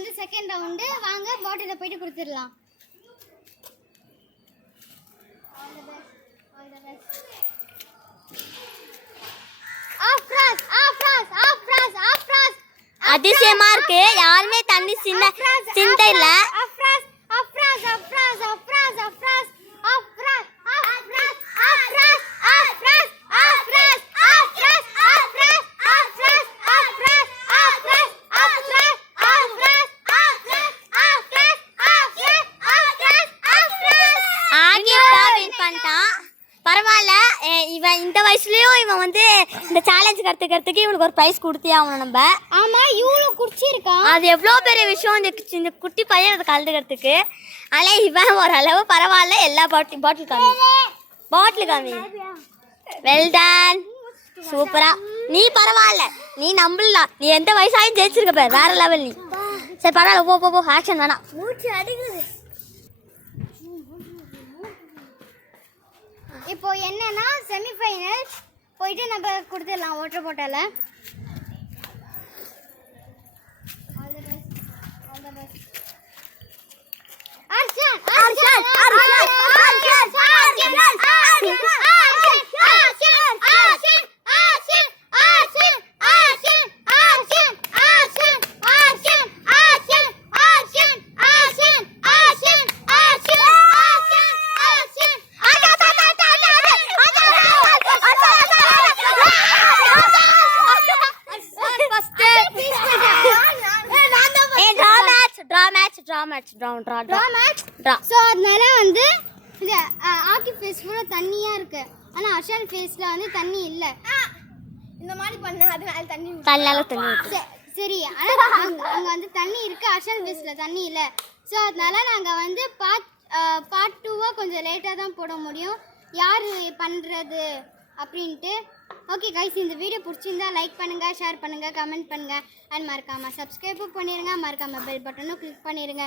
வந்து second round. வாங்க பாட்டில போயிட்டு கொடுத்துடலாம். அதிசயமா இருக்கு. யாருமே தண்ணி சிந்த இல்ல. பரவாயில்ல, இவன் இந்த வயசுலயும் இவன் வந்து இந்த சேலஞ்ச் கத்துக்கிறதுக்கு இவனுக்கு ஒரு பிரைஸ் கொடுத்தே ஆகணும் நம்ம. ஆமா, இவ்வளவு குடிச்சிருக்கான். அது எவ்வளவு பெரிய விஷயம் இந்த குட்டி பையன் அதை கலந்துக்கிறதுக்கு. ஆனா இவன் ஓரளவு பரவாயில்ல. எல்லா பாட்டில் காமி வெல் டன், சூப்பரா. நீ பரவாயில்ல, நீ நம்பலாம். நீ எந்த வயசாயும் ஜெயிச்சிருக்க பாரு, வேற லெவல் நீ. சரி பரவாயில்ல, போ ஆக்ஷன் வேணாம். இப்போ என்னன்னா செமிஃபைனல்ஸ் போயிட்டு நம்ம கொடுத்துடலாம் வாட்டர் பாட்டில. ஸோ அதனால வந்து இது ஆக்கி ஃபேஸ் ஃபுல்லாக தண்ணியாக இருக்கு. ஆனால் அஷான் ஃபேஸில் வந்து தண்ணி இல்லை. இந்த மாதிரி பண்ண அதனால தண்ணி சரி. ஆனால் அங்கே வந்து தண்ணி இருக்கு, அஷான் ஃபேஸில் தண்ணி இல்லை. ஸோ அதனால நாங்கள் வந்து பார்ட் 2 கொஞ்சம் லேட்டாக தான் போட முடியும். யார் பண்ணுறது அப்படின்ட்டு. ஓகே கைஸ், இந்த வீடியோ பிடிச்சிருந்தா லைக் பண்ணுங்கள், ஷேர் பண்ணுங்கள், கமெண்ட் பண்ணுங்கள். அண்ட் மறக்காமல் சப்ஸ்கிரைபும் பண்ணிடுங்க. மறக்காமல் பெல் பட்டனும் கிளிக் பண்ணிடுங்க.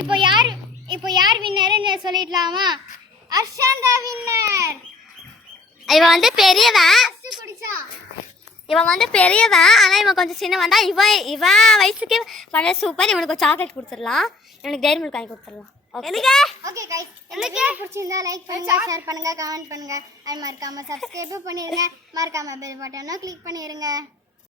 இப்போ யார் வின்னர்னு சொல்லிடலாமா? அர்ஷான் தான் வின்னர். இவன் வந்து பெரியவன். இவன் வந்து பெரியவன், ஆனா இவன் கொஞ்சம் சின்னவன் தான். இவன் வயசுக்கு பண்ண சூப்பர். இவனுக்கு ஒரு சாக்லேட் கொடுத்துடலாம். இவனுக்கு டைரி மில்க் வாங்கி கொடுத்துடலாம். ஓகே கைஸ், எனக்கு பிடிச்சிருந்தா லைக் பண்ணுங்க, ஷேர் பண்ணுங்க, கமெண்ட் பண்ணுங்க. அண்ட் மறக்காம சப்ஸ்கிரைப் பண்ணிருங்க. மறக்காம பெல் பட்டனை கிளிக் பண்ணிருங்க.